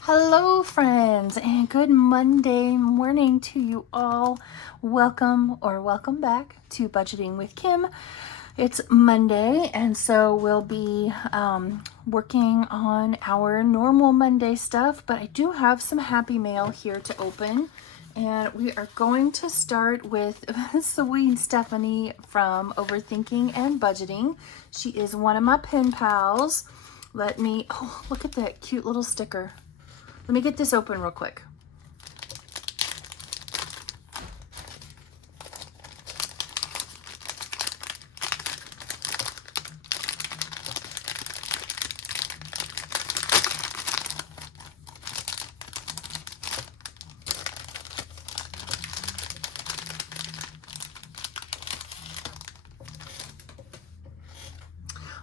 Hello friends, and good Monday morning to you all. Welcome or welcome back to Budgeting with Kim. It's Monday, and so we'll be working on our normal Monday stuff, but I do have some happy mail here to open, and we are going to start with sweet Stephanie from Overthinking and Budgeting. She is one of my pen pals. Oh, look at that cute little sticker. Let me get this open real quick.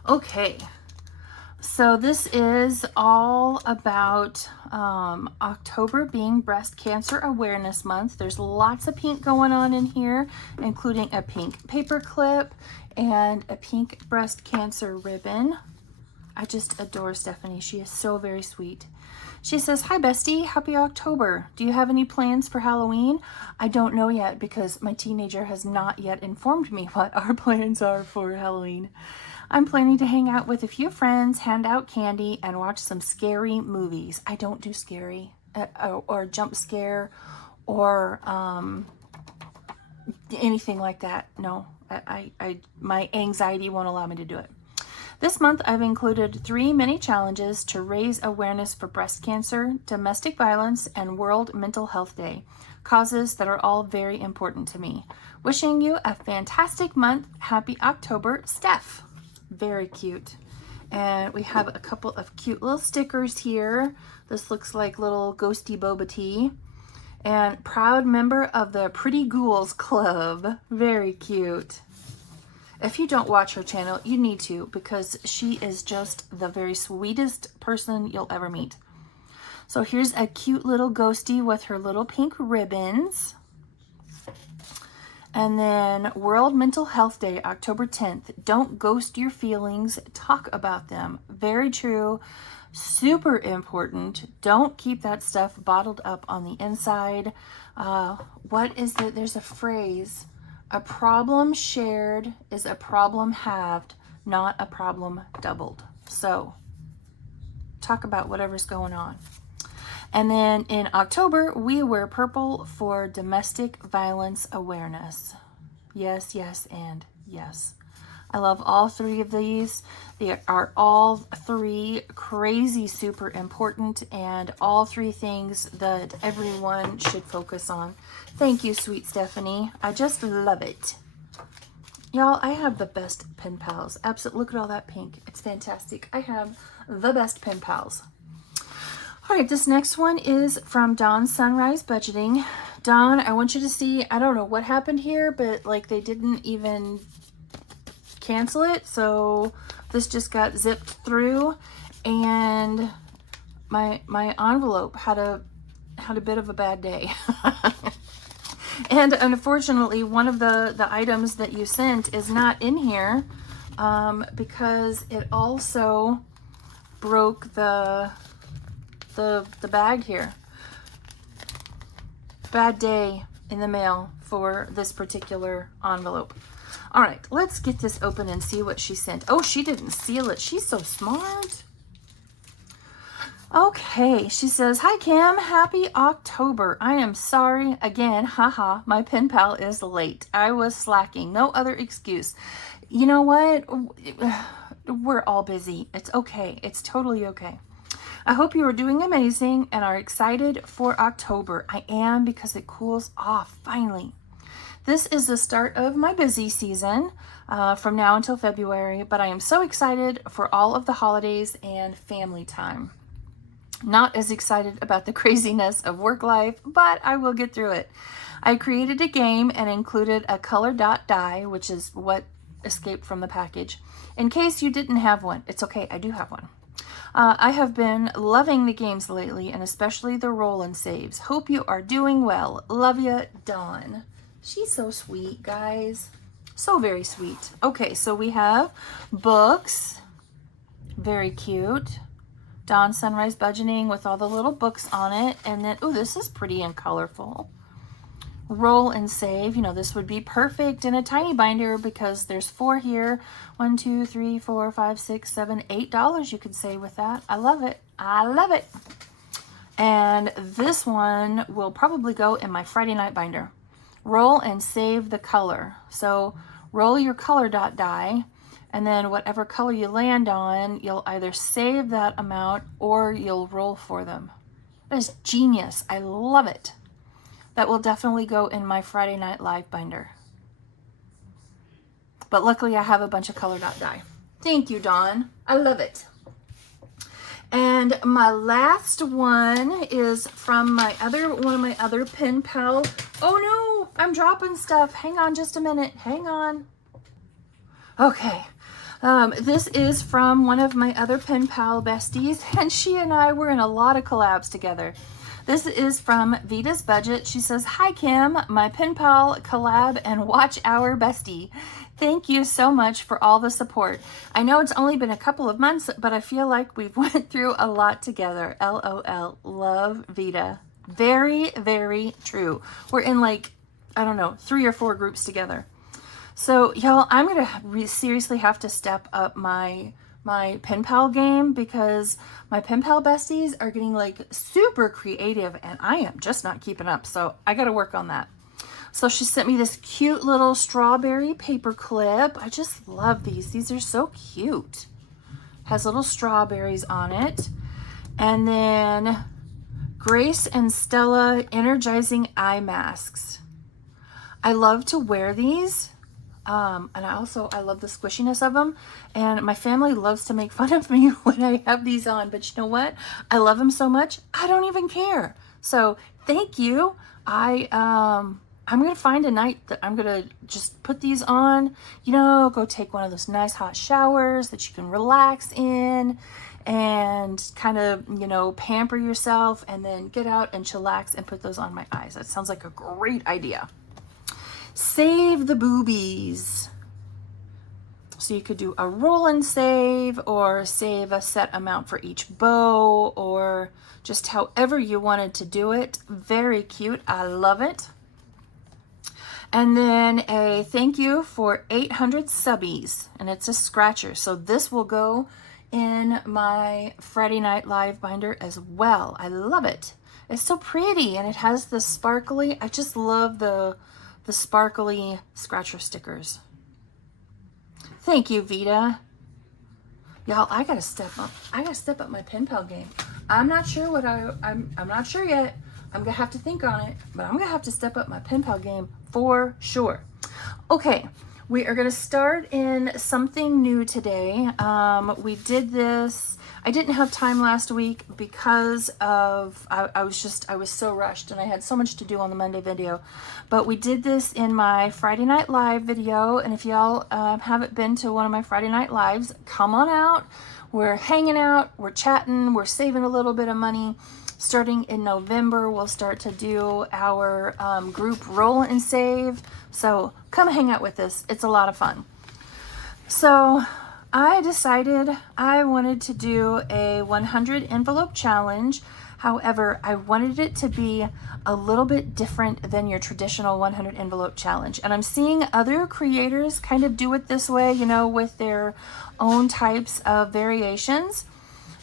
Okay. So this is all about October being Breast Cancer Awareness Month. There's lots of pink going on in here, including a pink paper clip and a pink breast cancer ribbon. I just adore Stephanie. She is so very sweet. She says, "Hi bestie, happy October. Do you have any plans for Halloween?" I don't know yet because my teenager has not yet informed me what our plans are for Halloween. I'm planning to hang out with a few friends, hand out candy, and watch some scary movies. I don't do scary or jump scare or anything like that. No, my anxiety won't allow me to do it. This month, I've included 3 mini challenges to raise awareness for breast cancer, domestic violence, and World Mental Health Day, causes that are all very important to me. Wishing you a fantastic month. Happy October, Steph. Very cute. And we have a couple of cute little stickers here. This looks like little ghosty boba tea. And proud member of the Pretty Ghouls Club. Very cute. If you don't watch her channel, you need to, because she is just the very sweetest person you'll ever meet. So here's a cute little ghosty with her little pink ribbons. And then World Mental Health Day, October 10th. Don't ghost your feelings. Talk about them. Very true. Super important. Don't keep that stuff bottled up on the inside. What is it? There's a phrase. A problem shared is a problem halved, not a problem doubled. So talk about whatever's going on. And then in October, we wear purple for domestic violence awareness. Yes, yes, and yes. I love all 3 of these. They are all 3 crazy super important, and all 3 things that everyone should focus on. Thank you, sweet Stephanie. I just love it. Y'all, I have the best pen pals. Absolutely, look at all that pink. It's fantastic. I have the best pen pals. All right, this next one is from Dawn Sunrise Budgeting. Dawn, I want you to see, I don't know what happened here, but like they didn't even cancel it. So this just got zipped through, and my envelope had a bit of a bad day. And unfortunately, one of the items that you sent is not in here because it also broke the bag here. Bad day in the mail for this particular envelope. All right, let's get this open and see what she sent. Oh, she didn't seal it. She's so smart. Okay, she says, "Hi Kim, happy October. I am sorry again, haha, my pen pal is late. I was slacking, no other excuse. You know what? We're all busy. It's okay. It's totally okay. I hope you are doing amazing and are excited for October. I am, because it cools off finally. This is the start of my busy season from now until February, but I am so excited for all of the holidays and family time. Not as excited about the craziness of work life, but I will get through it. I created a game and included a color dot die, which is what escaped from the package. In case you didn't have one, it's okay, I do have one. I have been loving the games lately, and especially the roll and saves. Hope you are doing well. Love ya, Dawn." She's so sweet, guys. So very sweet. Okay, so we have books. Very cute. Dawn Sunrise Budgeting with all the little books on it. And then, oh, this is pretty and colorful. Roll and save. You know, this would be perfect in a tiny binder because there's 4 here. 1, 2, 3, 4, 5, 6, 7, $8 you could save with that. I love it. I love it. And this one will probably go in my Friday night binder. Roll and save the color. So roll your color dot die, and then whatever color you land on, you'll either save that amount or you'll roll for them. That is genius. I love it. That will definitely go in my Friday Night Live binder. But luckily I have a bunch of color dot die. Thank you, Dawn. I love it. And my last one is from one of my other pen pal. Oh no, I'm dropping stuff. Hang on just a minute. Hang on. Okay. This is from one of my other pen pal besties, and she and I were in a lot of collabs together. This is from Vita's Budget. She says, "Hi Kim, my pen pal collab and watch hour bestie. Thank you so much for all the support. I know it's only been a couple of months, but I feel like we've went through a lot together. LOL. Love, Vita." Very, very true. We're in like, I don't know, 3 or 4 groups together. So y'all, I'm going to seriously have to step up my pen pal game because my pen pal besties are getting like super creative and I am just not keeping up. So I got to work on that. So she sent me this cute little strawberry paper clip. I just love these. These are so cute. Has little strawberries on it. And then Grace and Stella energizing eye masks. I love to wear these. And I love the squishiness of them. And my family loves to make fun of me when I have these on. But you know what? I love them so much, I don't even care. So thank you. I'm going to find a night that I'm going to just put these on, you know, go take one of those nice hot showers that you can relax in and kind of, you know, pamper yourself and then get out and chillax and put those on my eyes. That sounds like a great idea. Save the boobies. So you could do a roll and save or save a set amount for each bow or just however you wanted to do it. Very cute. I love it. And then a thank you for 800 subbies, and it's a scratcher. So this will go in my Friday Night Live binder as well. I love it. It's so pretty, and it has the sparkly, I just love the sparkly scratcher stickers. Thank you, Vita. Y'all, I gotta step up my pen pal game. I'm not sure what I'm not sure yet. I'm gonna have to think on it, but I'm gonna have to step up my pen pal game for sure. Okay, we are gonna start in something new today. We did this, I didn't have time last week because of, I was so rushed and I had so much to do on the Monday video, but we did this in my Friday Night Live video. And if y'all haven't been to one of my Friday Night Lives, come on out. We're hanging out, we're chatting, we're saving a little bit of money. Starting in November, we'll start to do our group roll and save. So come hang out with us. It's a lot of fun. So I decided I wanted to do a 100 envelope challenge. However, I wanted it to be a little bit different than your traditional 100 envelope challenge. And I'm seeing other creators kind of do it this way, you know, with their own types of variations.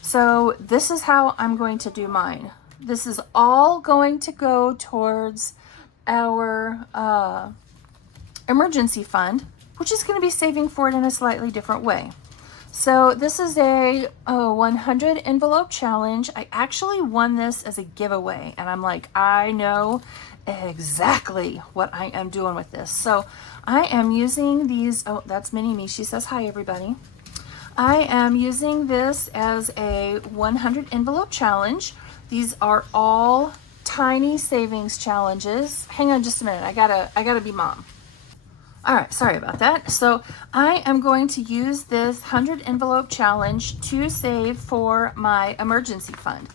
So this is how I'm going to do mine. This is all going to go towards our emergency fund, which is going to be saving for it in a slightly different way. So this is a 100 envelope challenge. I actually won this as a giveaway, and I'm like, I know exactly what I am doing with this. So I am using these. Oh, that's Mini Me. She says hi, everybody. I am using this as a 100 envelope challenge. These are all tiny savings challenges. Hang on just a minute. I gotta be mom. All right, sorry about that. So I am going to use this 100 envelope challenge to save for my emergency fund.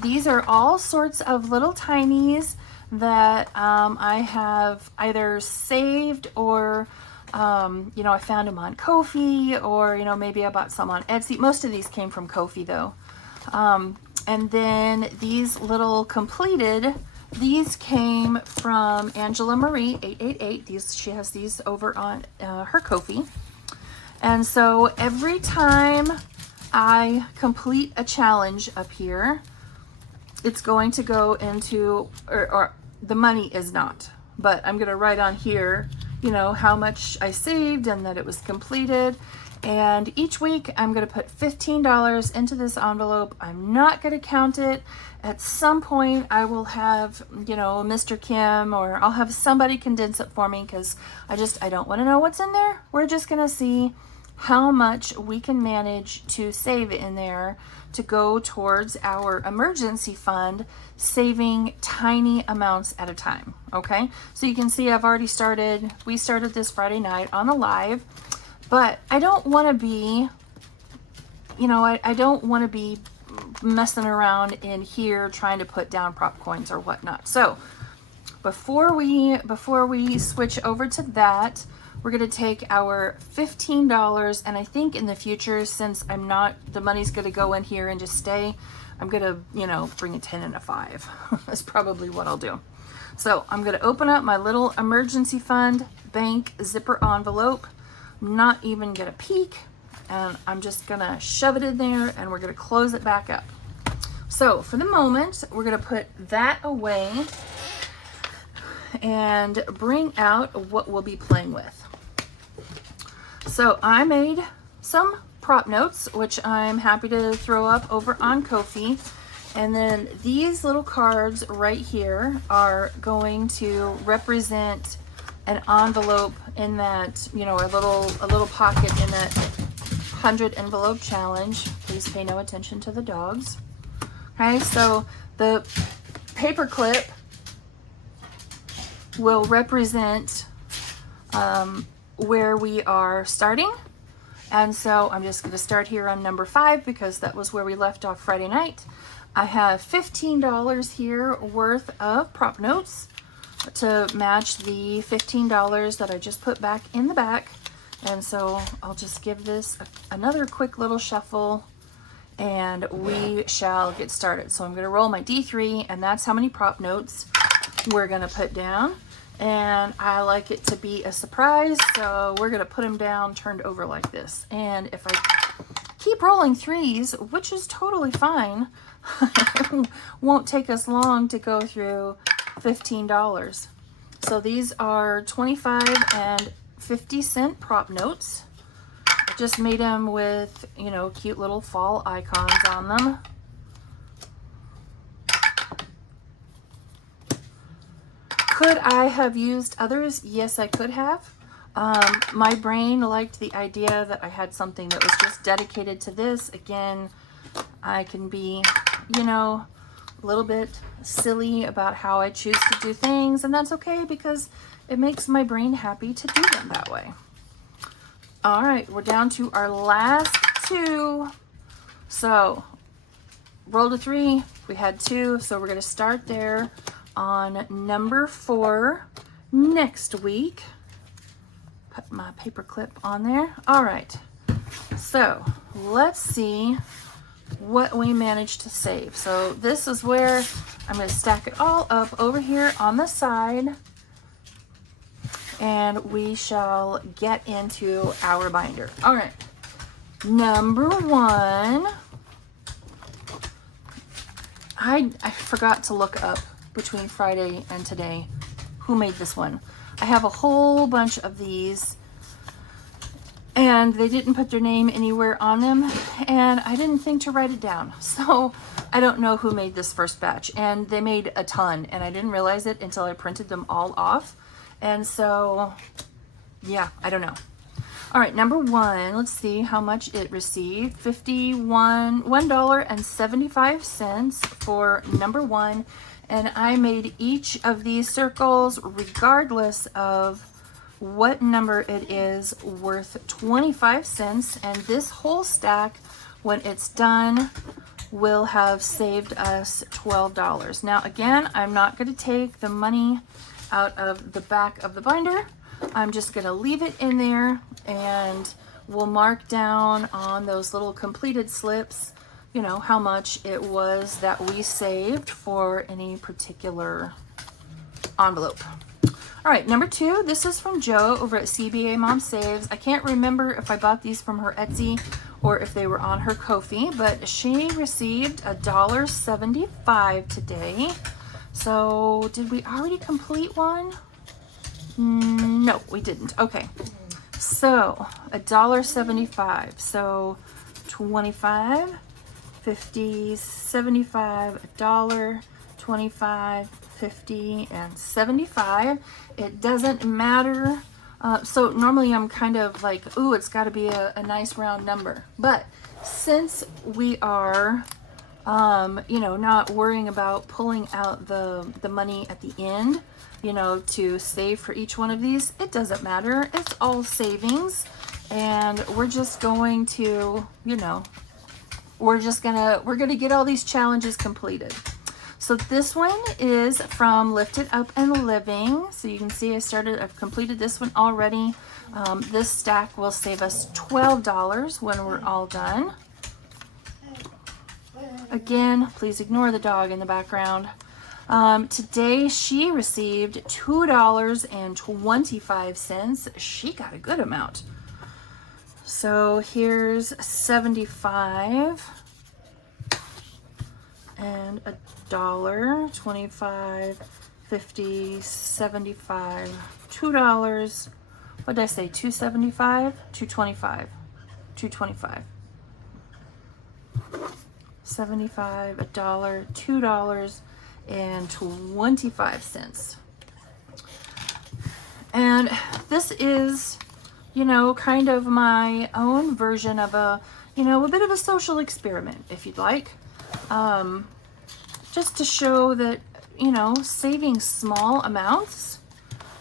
These are all sorts of little tinies that I have either saved or You know, I found them on Ko-fi, or, you know, maybe I bought some on Etsy. Most of these came from Ko-fi though. And then these little completed, these came from Angela Marie 888. She has these over on her Ko-fi. And so every time I complete a challenge up here, it's going to go into, or the money is not, but I'm going to write on here, you know, how much I saved and that it was completed. And each week I'm going to put $15 into this envelope. I'm not going to count it. At some point I will have, you know, Mr. Kim, or I'll have somebody condense it for me, because I don't want to know what's in there. We're just going to see how much we can manage to save in there to go towards our emergency fund, saving tiny amounts at a time. Okay, so you can see I've already started. We started this Friday night on the live, but I don't want to be, you know, I don't want to be messing around in here trying to put down prop coins or whatnot. So before we switch over to that, we're going to take our $15, and I think in the future, since the money's going to go in here and just stay, I'm going to, you know, bring a 10 and a 5. That's probably what I'll do. So I'm going to open up my little emergency fund bank zipper envelope, not even get a peek, and I'm just going to shove it in there, and we're going to close it back up. So for the moment, we're going to put that away and bring out what we'll be playing with. So I made some prop notes, which I'm happy to throw up over on Ko-fi. And then these little cards right here are going to represent an envelope in that, you know, a little pocket in that 100 envelope challenge. Please pay no attention to the dogs. Okay, so the paper clip will represent where we are starting. And so I'm just going to start here on number 5, because that was where we left off Friday night. I have $15 here worth of prop notes to match the $15 that I just put back in the back. And so I'll just give this another quick little shuffle, and we shall get started. So I'm going to roll my D3, and that's how many prop notes we're going to put down. And I like it to be a surprise, so we're going to put them down turned over like this. And if I keep rolling 3s, which is totally fine, it won't take us long to go through $15. So these are 25 and 50-cent prop notes. I just made them with, you know, cute little fall icons on them. Could I have used others? Yes, I could have. My brain liked the idea that I had something that was just dedicated to this. Again, I can be, you know, a little bit silly about how I choose to do things, and that's okay, because it makes my brain happy to do them that way. All right, we're down to our last 2. So rolled a 3, we had 2, so we're going to start there on number 4 next week. Put my paper clip on there. All right, so let's see what we managed to save. So this is where I'm going to stack it all up over here on the side, and we shall get into our binder. All right, number 1, I forgot to look up between Friday and today who made this one. I have a whole bunch of these, and they didn't put their name anywhere on them, and I didn't think to write it down, so I don't know who made this first batch. And they made a ton, and I didn't realize it until I printed them all off. And so yeah, I don't know. All right, number 1, let's see how much it received. $1.75 for number 1. And I made each of these circles, regardless of what number it is, worth 25 cents. And this whole stack, when it's done, will have saved us $12. Now, again, I'm not going to take the money out of the back of the binder. I'm just gonna leave it in there, and we'll mark down on those little completed slips, you know, how much it was that we saved for any particular envelope. All right, number 2, this is from Joe over at CBA Mom Saves. I can't remember if I bought these from her Etsy or if they were on her Ko-fi, but she received $1.75 today. So did we already complete one? No, we didn't. Okay, so $1.75. So 25, 50, 75, $1, 25, 50, and 75. It doesn't matter. So normally I'm kind of like, ooh, it's got to be a nice round number. But since we are, you know, not worrying about pulling out the money at the end, you know, to save for each one of these, it doesn't matter. It's all savings, and we're just going to, you know, we're gonna get all these challenges completed. So this one is from Lifted Up and Living. So you can see I've completed this one already. This stack will save us $12 when we're all done. Again, please ignore the dog in the background. Today she received $2.25. She got a good amount. So here's 75 and $1, 25, 50, 75, $2. What did I say? 275, 225, 225. 75, $1, $2.25. And this is, you know, kind of my own version of a, you know, a bit of a social experiment, if you'd like. Just to show that, you know, saving small amounts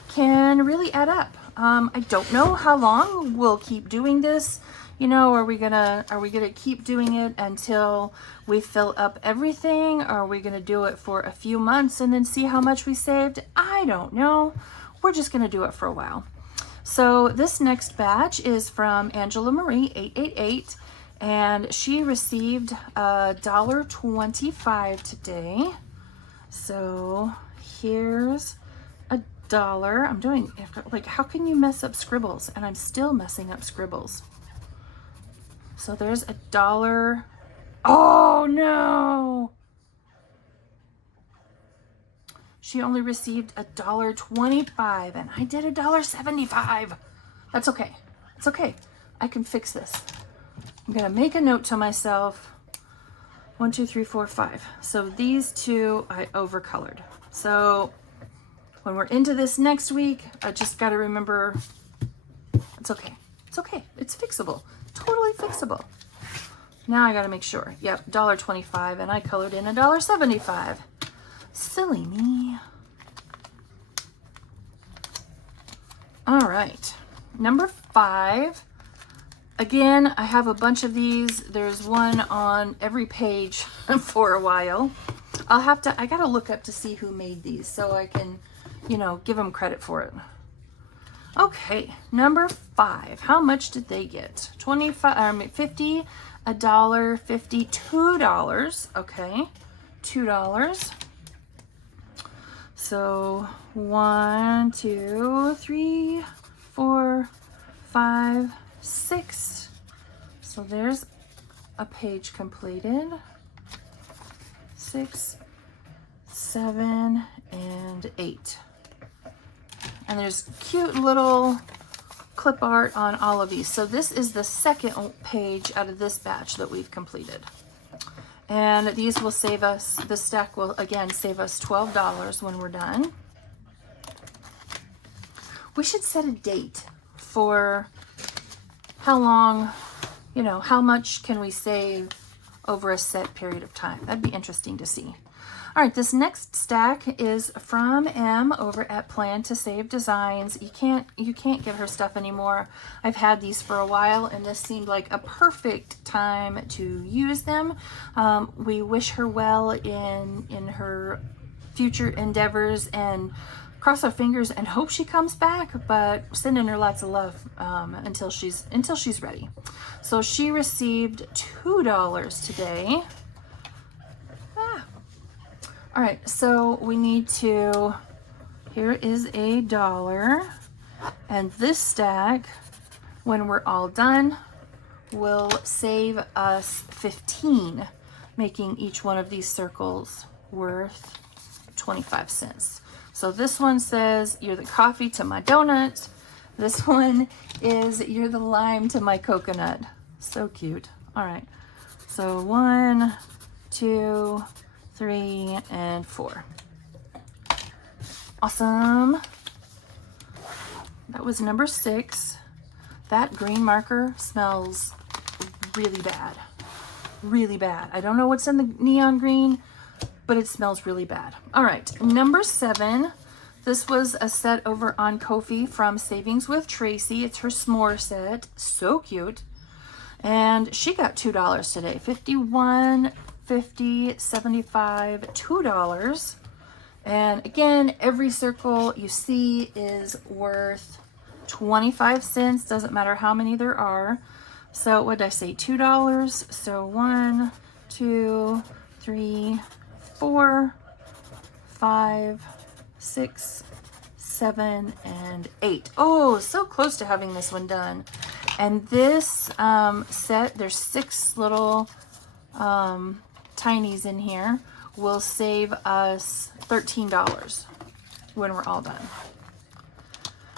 can really add up. I don't know how long we'll keep doing this. You know, are we gonna keep doing it until we fill up everything? Or are we gonna do it for a few months and then see how much we saved? I don't know. We're just gonna do it for a while. So this next batch is from Angela Marie 888, and she received $1.25 today. So here's $1. I'm doing, like, how can you mess up scribbles? And I'm still messing up scribbles. So there's $1. Oh no! She only received $1.25, and I did $1.75. That's okay. It's okay. I can fix this. I'm gonna make a note to myself. 1, 2, 3, 4, 5. So these two I overcolored. So when we're into this next week, I just gotta remember it's okay. It's okay. It's fixable. Totally fixable. Now I gotta make sure. Yep, $1.25, and I colored in $1.75. Silly me. All right, number 5. Again, I have a bunch of these. There's one on every page for a while. I gotta look up to see who made these so I can, you know, give them credit for it. Okay, number 5. How much did they get? 25, 50, $1, 50, $2. Okay, $2. So 1, 2, 3, 4, 5, 6. So there's a page completed. 6, 7, and 8. And there's cute little clip art on all of these. So this is the second page out of this batch that we've completed. And these will save us, the stack will again save us $12 when we're done. We should set a date for how long, you know, how much can we save over a set period of time. That'd be interesting to see. All right, this next stack is from M over at Plan to Save Designs. You can't get her stuff anymore. I've had these for a while, and this seemed like a perfect time to use them. We wish her well in her future endeavors, and cross our fingers and hope she comes back, but sending her lots of love until she's ready. So she received $2 today. All right, so we need to, here is $1, and this stack, when we're all done, will save us 15, making each one of these circles worth 25 cents. So this one says, you're the coffee to my donut. This one is, you're the lime to my coconut. So cute. All right, so 1, 2, 3, and 4. Awesome. That was number 6. That green marker smells really bad. Really bad. I don't know what's in the neon green, but it smells really bad. All right, number 7. This was a set over on Ko-fi from Savings with Tracy. It's her s'more set. So cute. And she got $2 today. 51, 50, 75, $2. And again, every circle you see is worth 25 cents. Doesn't matter how many there are. So what did I say? $2. So 1, 2, 3, 4, 5, 6, 7, and 8. Oh, so close to having this one done. And this set, there's 6 little tinies in here, will save us $13 when we're all done.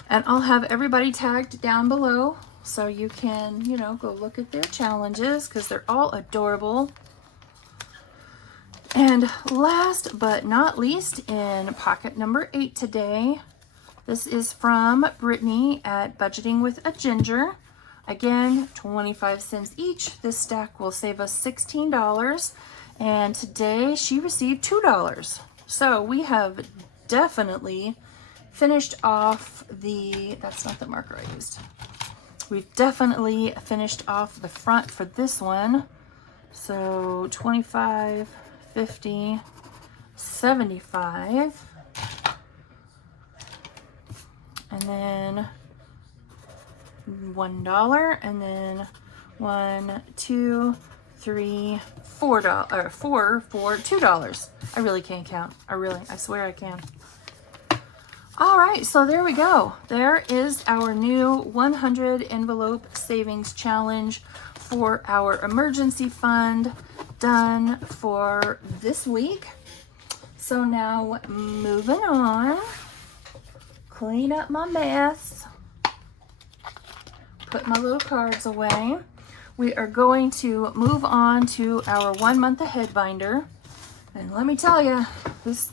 And I'll have everybody tagged down below so you can, you know, go look at their challenges because they're all adorable. And last but not least, in pocket number 8 today, this is from Brittany at Budgeting with a Ginger. Again, 25 cents each. This stack will save us $16. And today she received $2. So we have definitely finished off the, that's not the marker I used. We've definitely finished off the front for this one. So 25, 50, 75. And then $1, and then 1, 2, 3, $4, or 4 for $2. I really can't count. I swear I can. All right, so there we go. There is our new 100 envelope savings challenge for our emergency fund done for this week. So now moving on, clean up my mess, put my little cards away. We are going to move on to our 1 month ahead binder. And let me tell you, this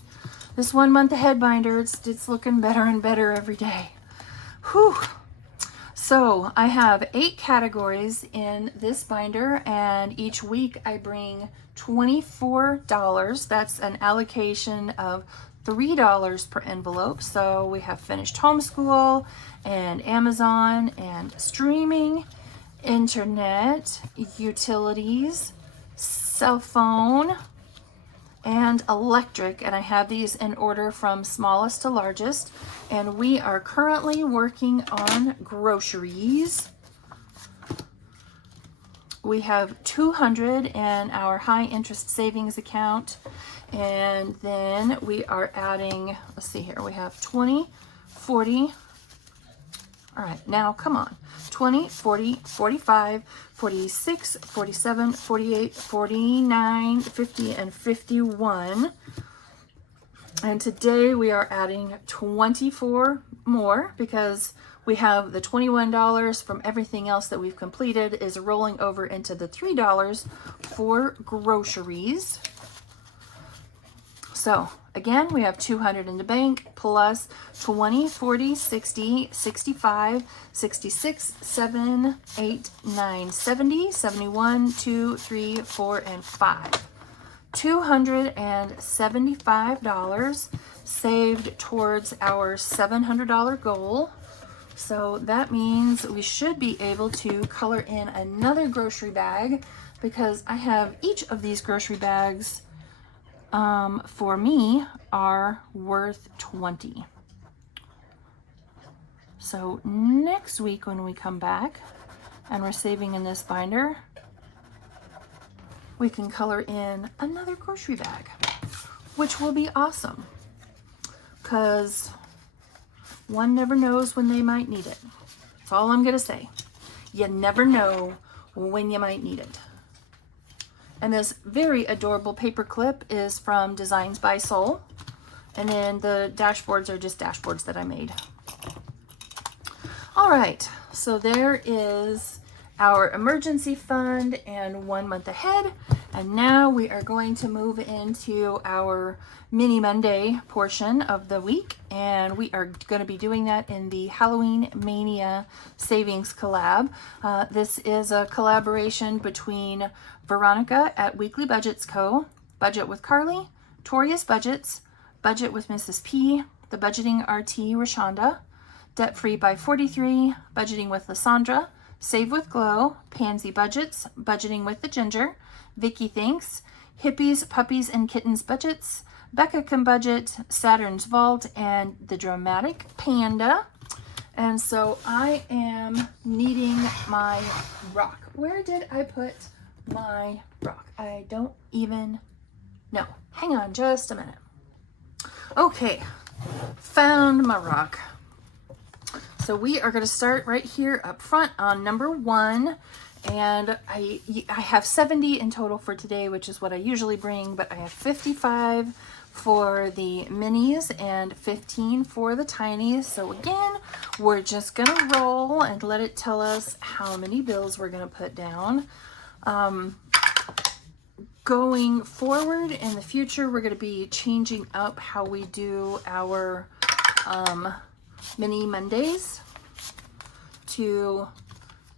1 month ahead binder, it's looking better and better every day. Whew. So I have 8 categories in this binder, and each week I bring $24. That's an allocation of $3 per envelope. So we have finished homeschool and Amazon and streaming, internet, utilities, cell phone, and electric. And I have these in order from smallest to largest. And we are currently working on groceries. We have $200 in our high interest savings account. And then we are adding, let's see here, we have 20, 40. All right, now come on. 20, 40, 45, 46, 47, 48, 49, 50, and 51. And today we are adding 24 more because we have the $21 from everything else that we've completed is rolling over into the $3 for groceries. So again, we have 200 in the bank plus 20, 40, 60, 65, 66, 7, 8, 9, 70, 71, 2, 3, 4, and 5. $275 saved towards our $700 goal. So that means we should be able to color in another grocery bag because I have each of these grocery bags for me are worth 20. So next week when we come back and we're saving in this binder, we can color in another grocery bag, which will be awesome because one never knows when they might need it. That's all I'm gonna say. You never know when you might need it. And this very adorable paper clip is from Designs by Soul. And then the dashboards are just dashboards that I made. All right, so there is our emergency fund and 1 month ahead. And now we are going to move into our mini Monday portion of the week. And we are going to be doing that in the Halloween Mania Savings Collab. This is a collaboration between Veronica at Weekly Budgets Co., Budget with Carly, Toria's Budgets, Budget with Mrs. P, The Budgeting RT Rashonda, Debt Free by 43, Budgeting with Lysandra, Save with Glow, Pansy Budgets, Budgeting with the Ginger, Vicky Thinks, Hippies, Puppies, and Kittens Budgets, Becca Can Budget, Saturn's Vault, and the Dramatic Panda. And so I am needing my rock. Where did I put my rock? I don't even know. Hang on just a minute. Okay, found my rock. So we are going to start right here up front on number 1. And I have 70 in total for today, which is what I usually bring, but I have 55 for the minis and 15 for the tinies. So again, we're just going to roll and let it tell us how many bills we're going to put down. Going forward in the future, we're going to be changing up how we do our mini Mondays to,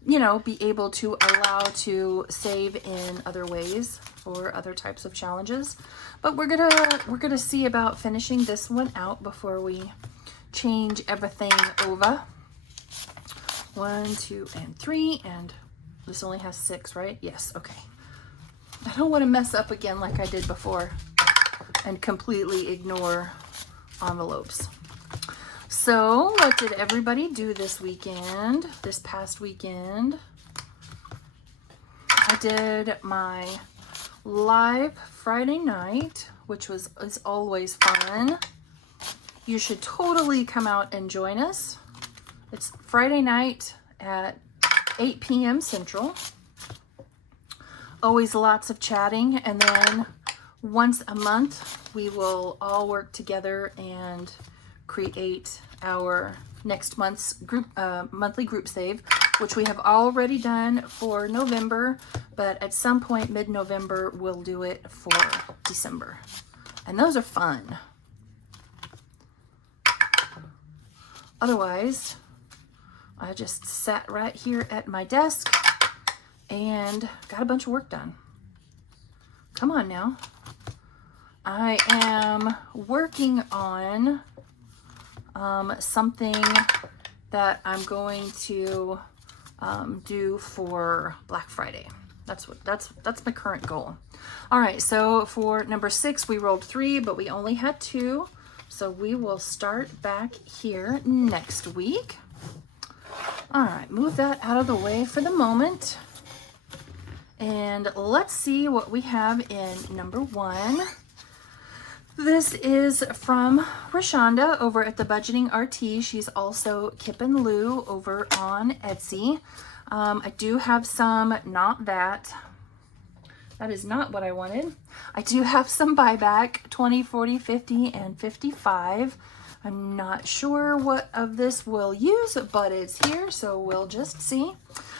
you know, be able to allow to save in other ways for other types of challenges. But we're gonna see about finishing this one out before we change everything over. 1, 2, and 3, and this only has 6, right? Yes, okay. I don't want to mess up again like I did before and completely ignore envelopes. So what did everybody do this weekend, this past weekend? I did my live Friday night, which is always fun. You should totally come out and join us. It's Friday night at 8 p.m. Central. Always lots of chatting, and then once a month we will all work together and create our next month's group monthly group save, which we have already done for November, but at some point mid-November we'll do it for December, and those are fun. Otherwise, I just sat right here at my desk and got a bunch of work done. Come on now. I am working on something that I'm going to do for Black Friday. That's my current goal. All right, so for number 6, we rolled 3, but we only had 2. So we will start back here next week. All right, move that out of the way for the moment. And let's see what we have in number 1. This is from Rashonda over at the Budgeting RT. She's also Kip and Lou over on Etsy. I do have some, not that. That is not what I wanted. I do have some buyback, 20, 40, 50, and 55. I'm not sure what of this we'll use, but it's here, so we'll just see.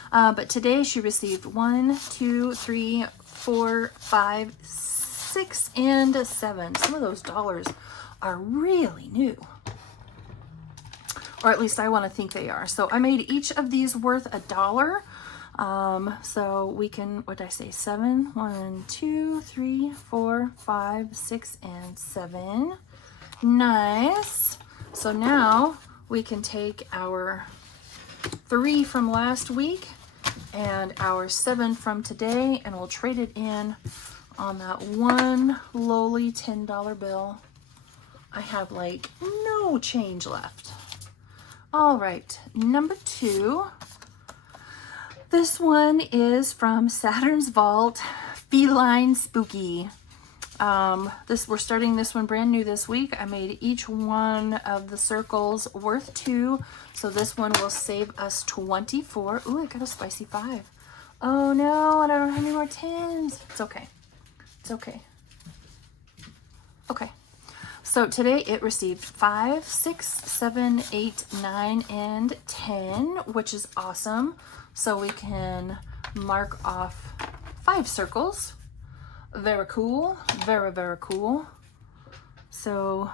But today she received 1, 2, 3, 4, 5, 6, and 7. Some of those dollars are really new. Or at least I want to think they are. So I made each of these worth $1. So we can, what did I say? 7, 1, 2, 3, 4, 5, 6, and 7. Nice. So now we can take our 3 from last week and our 7 from today, and we'll trade it in on that one lowly $10 bill. I have like no change left. All right, number 2. This one is from Saturn's Vault, Feline Spooky. We're starting this one brand new this week. I made each one of the circles worth 2, so this one will save us 24. Ooh, I got a spicy 5. Oh no, and I don't have any more 10s. It's okay. It's okay. Okay. So today it received 5, 6, 7, 8, 9, and 10, which is awesome. So we can mark off 5 circles. Very cool. Very, very cool. So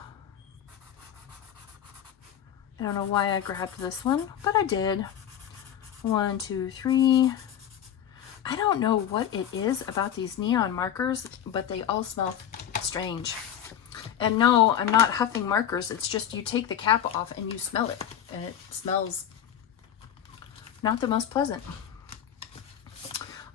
I don't know why I grabbed this one, but I did. 1, 2, 3. I don't know what it is about these neon markers, but they all smell strange. And no, I'm not huffing markers. It's just you take the cap off and you smell it, and it smells not the most pleasant.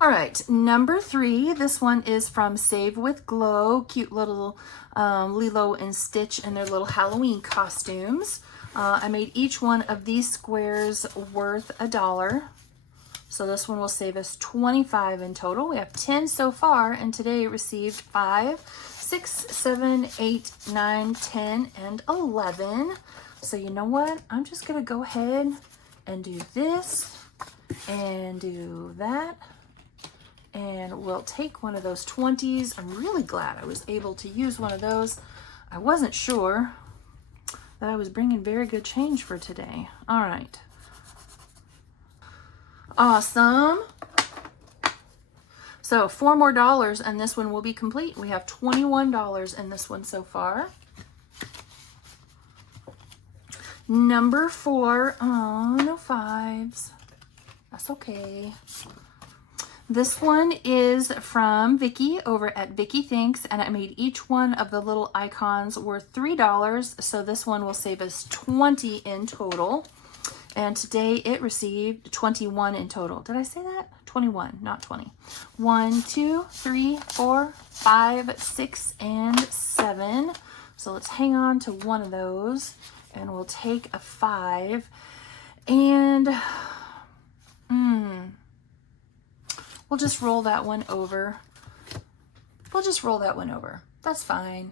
All right, number 3. This one is from Save with Glow. Cute little Lilo and Stitch in their little Halloween costumes. I made each one of these squares worth $1. So this one will save us 25 in total. We have 10 so far, and today it received 5, 6, 7, 8, 9, 10, and 11. So you know what? I'm just gonna go ahead and do this and do that. And we'll take one of those 20s. I'm really glad I was able to use one of those. I wasn't sure that I was bringing very good change for today. All right. Awesome. So $4 more and this one will be complete. We have $21 in this one so far. Number 4. Oh, no 5s. That's okay. This one is from Vicky over at Vicky Thinks, and I made each one of the little icons worth $3. So this one will save us 20 in total. And today it received 21 in total. Did I say that? 21, not 20. 1, 2, 3, 4, 5, 6, and 7. So let's hang on to one of those, and we'll take a 5. And we'll just roll that one over. We'll just roll that one over. That's fine.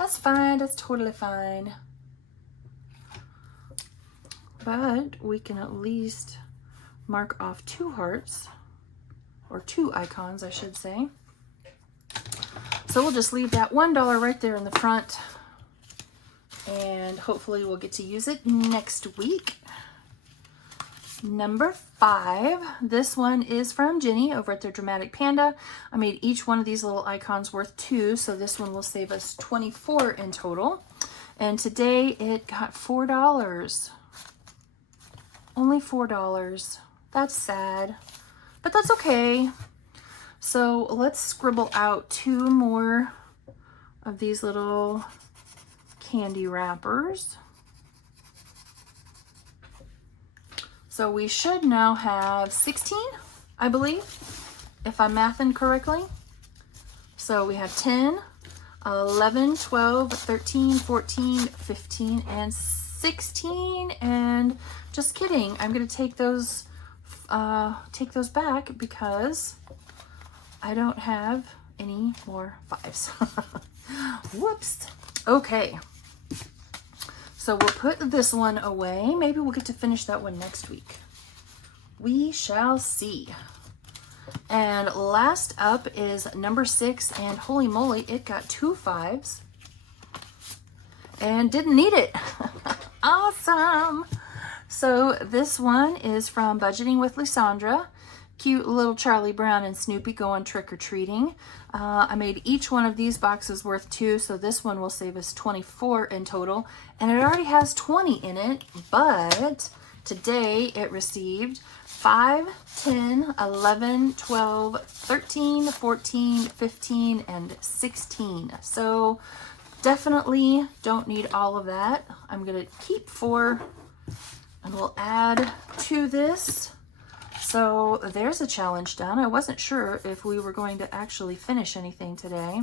That's fine. That's totally fine. But we can at least mark off 2 hearts, or 2 icons, I should say. So we'll just leave that $1 right there in the front, and hopefully we'll get to use it next week. Number 5, this one is from Jenny over at their Dramatic Panda. I made each one of these little icons worth 2, so this one will save us 24 in total. And today it got $4. Only $4. That's sad, but that's okay. So let's scribble out 2 more of these little candy wrappers. So we should now have 16, I believe, if I'm mathing correctly. So we have 10, 11, 12, 13, 14, 15, and 16. And just kidding, I'm gonna take those back because I don't have any more 5s. Whoops. Okay. So we'll put this one away. Maybe we'll get to finish that one next week. We shall see. And last up is number 6, and holy moly, it got 2 5s and didn't need it. Awesome. So this one is from Budgeting with Lysandra. Cute little Charlie Brown and Snoopy going trick-or-treating. I made each one of these boxes worth 2, so this one will save us 24 in total. And it already has 20 in it, but today it received 5, 10, 11, 12, 13, 14, 15, and 16. So definitely don't need all of that. I'm gonna keep 4, and we'll add to this. So there's a challenge done. I wasn't sure if we were going to actually finish anything today.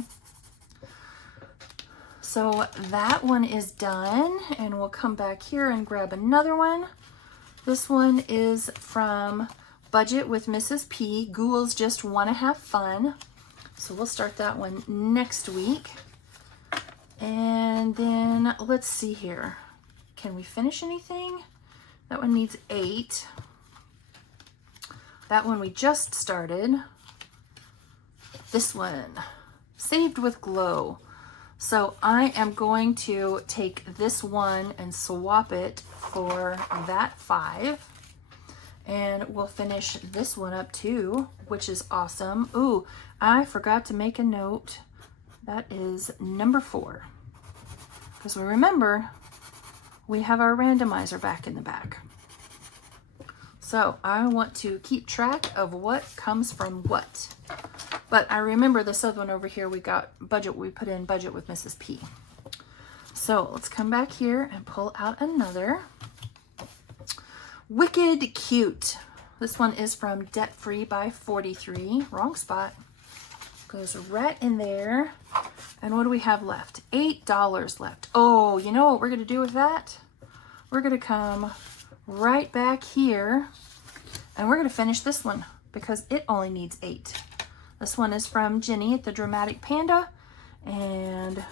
So that one is done, and we'll come back here and grab another one. This one is from Budget with Mrs. P. Ghouls Just Want to Have Fun. So we'll start that one next week. And then let's see here. Can we finish anything? That one needs 8. That one we just started. This one, Saved with Glow. So I am going to take this one and swap it for that 5. And we'll finish this one up too, which is awesome. Ooh, I forgot to make a note. That is number 4. Because we remember, we have our randomizer back in the back. So I want to keep track of what comes from what. But I remember this other one over here, we got budget, we put in Budget with Mrs. P. So let's come back here and pull out another. Wicked Cute. This one is from Debt Free by 43. Wrong spot. Goes right in there. And what do we have left? $8 left. Oh, you know what we're going to do with that? We're going to come right back here and we're going to finish this one because it only needs 8. This one is from Jenny at the Dramatic Panda, and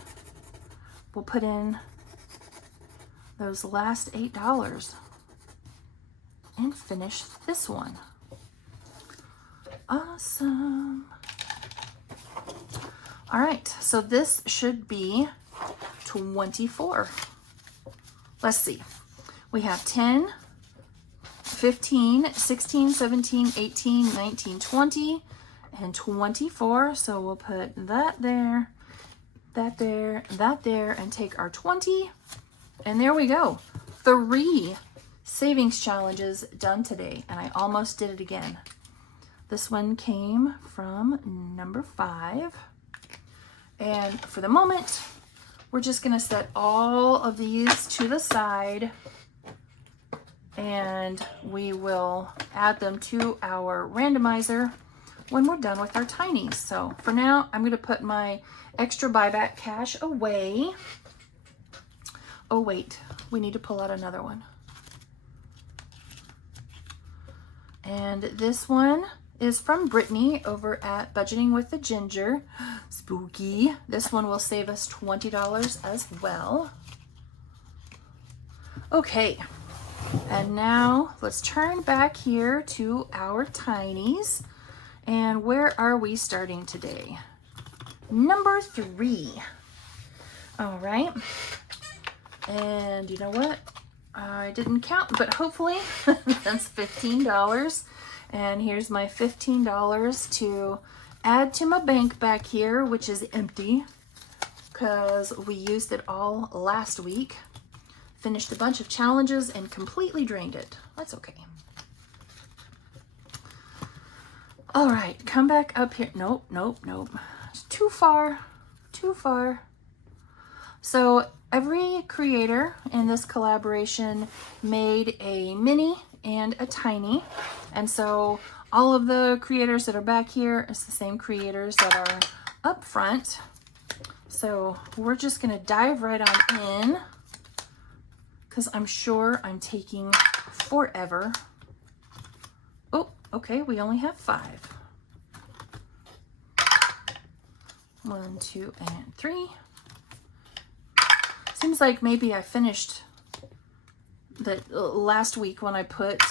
we'll put in those last $8 and finish this one. Awesome. All right, so this should be 24. Let's see. We have 10, 15, 16, 17, 18, 19, 20, and 24. So we'll put that there, that there, that there, and take our 20. And there we go. 3 savings challenges done today. And I almost did it again. This one came from number 5. And for the moment, we're just going to set all of these to the side. And we will add them to our randomizer when we're done with our tinies. So for now, I'm going to put my extra buyback cash away. Oh wait, we need to pull out another one. And this one is from Brittany over at Budgeting with the Ginger. Spooky. This one will save us $20 as well. Okay. And now let's turn back here to our tinies. And where are we starting today? Number 3. All right. And you know what? I didn't count, but hopefully that's $15. And here's my $15 to add to my bank back here, which is empty because we used it all last week. Finished a bunch of challenges and completely drained it. That's okay. All right, come back up here. Nope, nope, nope. It's too far, too far. So every creator in this collaboration made a mini and a tiny. And so all of the creators that are back here is the same creators that are up front. So we're just gonna dive right on in, because I'm sure I'm taking forever. Oh, okay, we only have 5. 1, 2, and 3. Seems like maybe I finished the last week when I put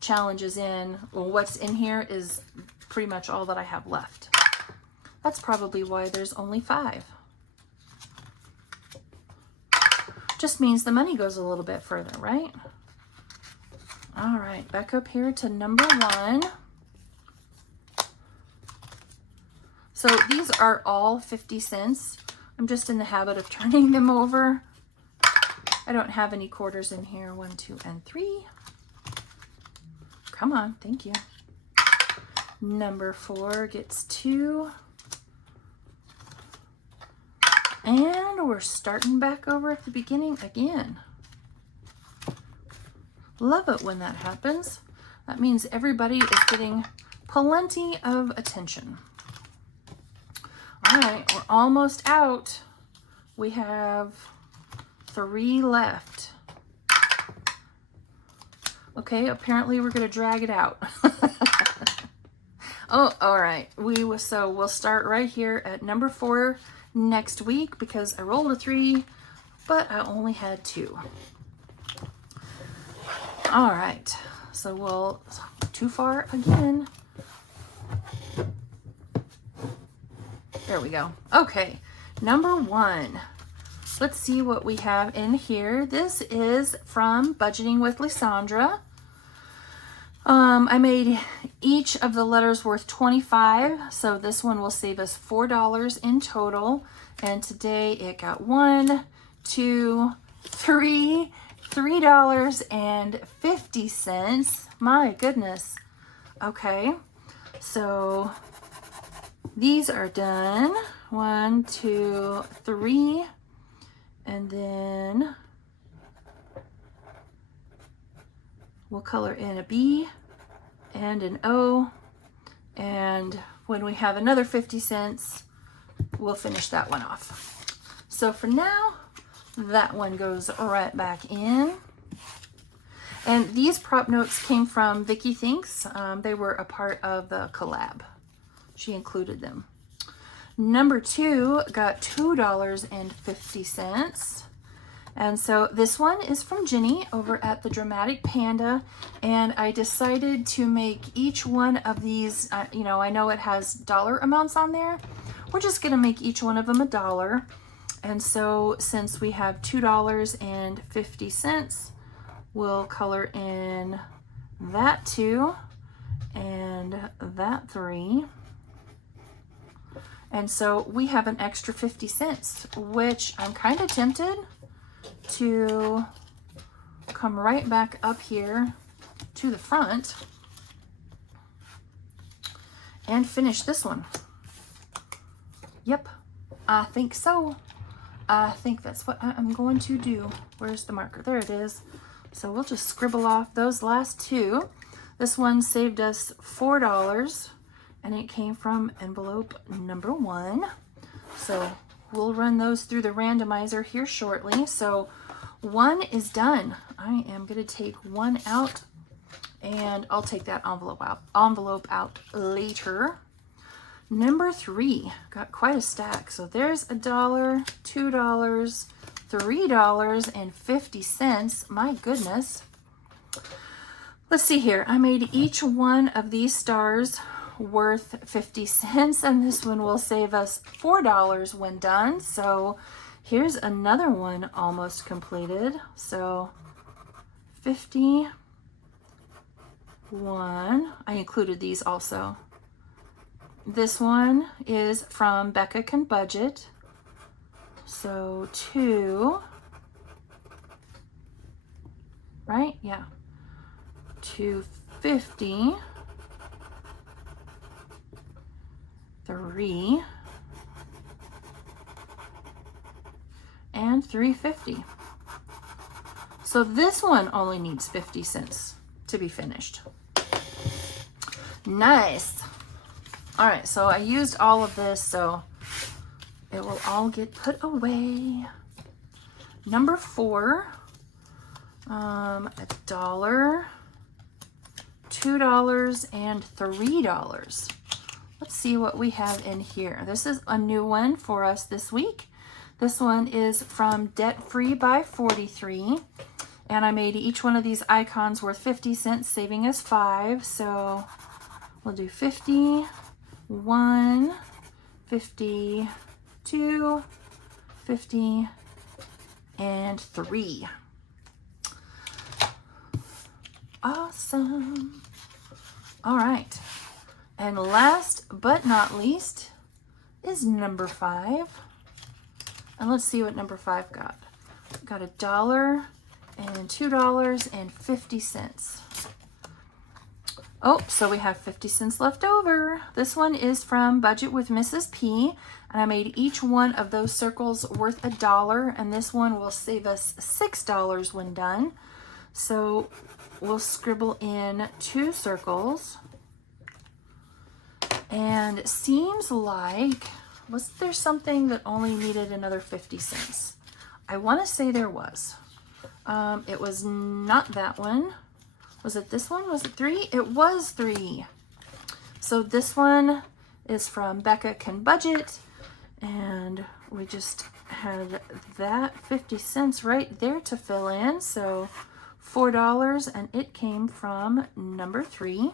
challenges in. Well, what's in here is pretty much all that I have left. That's probably why there's only 5. Just means the money goes a little bit further, right? All right, back up here to number 1. So these are all 50 cents. I'm just in the habit of turning them over. I don't have any quarters in here. 1, 2, and 3. Come on, thank you. Number 4 gets 2. And we're starting back over at the beginning again. Love it when that happens. That means everybody is getting plenty of attention. All right, we're almost out. We have 3 left. Okay, apparently we're gonna drag it out. Oh, all right. We'll start right here at number 4 next week because I rolled a 3, but I only had 2. All right, so we'll too far again. There we go. Okay, number 1. Let's see what we have in here. This is from Budgeting with Lysandra. I made each of the letters worth 25, so this one will save us $4 in total. And today it got $1, $2, $3, $3.50. My goodness. Okay, so these are done. 1, 2, 3, and then we'll color in a B and an O, and when we have another 50 cents, we'll finish that one off. So for now, that one goes right back in. And these prop notes came from Vicky Thinks. They were a part of the collab. She included them. Number 2 got $2.50. And so this one is from Jenny over at the Dramatic Panda. And I decided to make each one of these, you know, I know it has dollar amounts on there. We're just gonna make each one of them $1. And so since we have $2.50, we'll color in that 2 and that 3. And so we have an extra 50 cents, which I'm kind of tempted to come right back up here to the front and finish this one. Yep, I think so. I think that's what I'm going to do. Where's the marker? There it is. So we'll just scribble off those last 2. This one saved us $4, and it came from envelope number 1. So we'll run those through the randomizer here shortly. So 1 is done. I am going to take 1 out, and I'll take that envelope out later. Number 3 got quite a stack. So there's $1, $2, $3.50. My goodness. Let's see here. I made each one of these stars worth 50 cents, and this one will save us $4 when done. So here's another one almost completed. So 51. I included these also. This one is from Becca Can Budget. So 2, right? Yeah. 250. 3 and 350. So this one only needs 50 cents to be finished. Nice. All right, so I used all of this, so it will all get put away. Number 4, $1, $2, and $3. Let's see what we have in here. This is a new one for us this week. This one is from Debt Free by 43. And I made each one of these icons worth 50 cents, saving us 5. So we'll do 50, 1, 50, 2, 50, and 3. Awesome. All right. And last but not least is number 5. And let's see what number 5 got. Got $1 and $2.50. Oh, so we have 50 cents left over. This one is from Budget with Mrs. P. And I made each one of those circles worth $1. And this one will save us $6 when done. So we'll scribble in 2 circles. And it seems like Was there something that only needed another 50 cents? I want to say there was. It was not that one. Was it this one? Was it 3? It was 3. So this one is from Becca Can Budget, and we just had that 50 cents right there to fill in. So $4, and it came from number 3.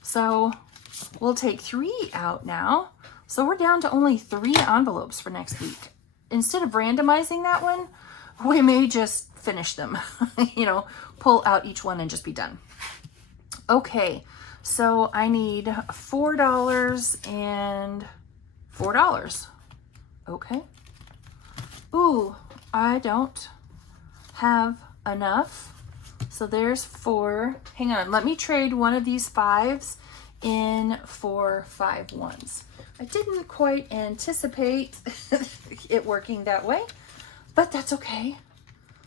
So we'll take 3 out now. So we're down to only 3 envelopes for next week. Instead of randomizing that one, we may just finish them, you know, pull out each one and just be done. Okay, so I need $4 and $4. Okay. Ooh, I don't have enough. So there's 4. Hang on, let me trade one of these 5s in for 5 1s. I didn't quite anticipate it working that way, but that's okay.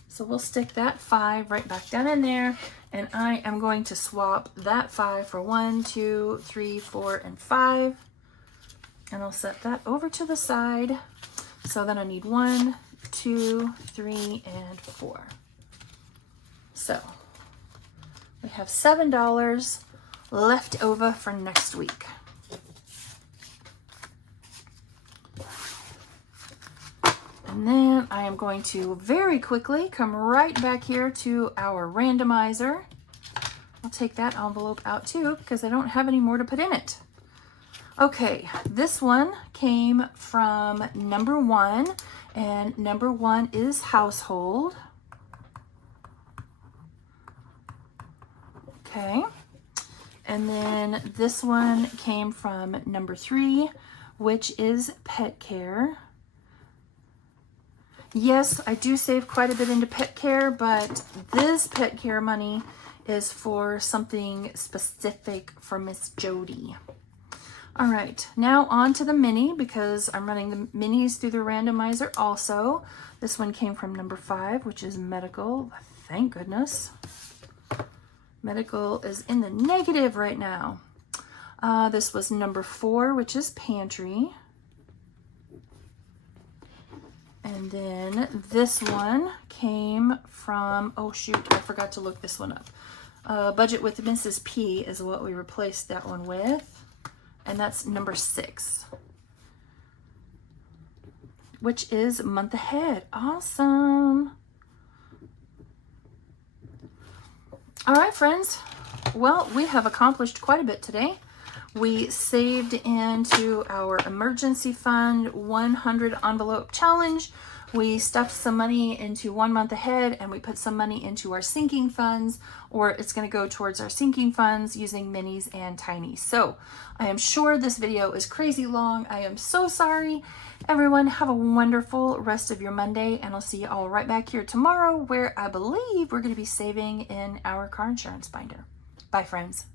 So we'll stick that 5 right back down in there, and I am going to swap that 5 for 1, 2, 3, 4, and 5. And I'll set that over to the side. So then I need 1, 2, 3, and 4. So we have $7 left over for next week. And then I am going to very quickly come right back here to our randomizer. I'll take that envelope out too because I don't have any more to put in it. Okay, this one came from number 1, and number 1 is household. Okay, and then this one came from number 3, which is pet care. Yes, I do save quite a bit into pet care, but this pet care money is for something specific for Miss Jody. All right, now on to the mini, because I'm running the minis through the randomizer also. This one came from number 5, which is medical. Thank goodness. Medical is in the negative right now. This was number 4, which is pantry. And then this one came from, oh shoot, I forgot to look this one up. Budget with Mrs. P is what we replaced that one with. And that's number 6, which is month ahead. Awesome. All right, friends. Well, we have accomplished quite a bit today. We saved into our emergency fund 100 envelope challenge. We stuffed some money into 1 month ahead, and we put some money into our sinking funds, or it's going to go towards our sinking funds using minis and tinies. So I am sure this video is crazy long. I am so sorry. Everyone, have a wonderful rest of your Monday, and I'll see you all right back here tomorrow, where I believe we're going to be saving in our car insurance binder. Bye, friends.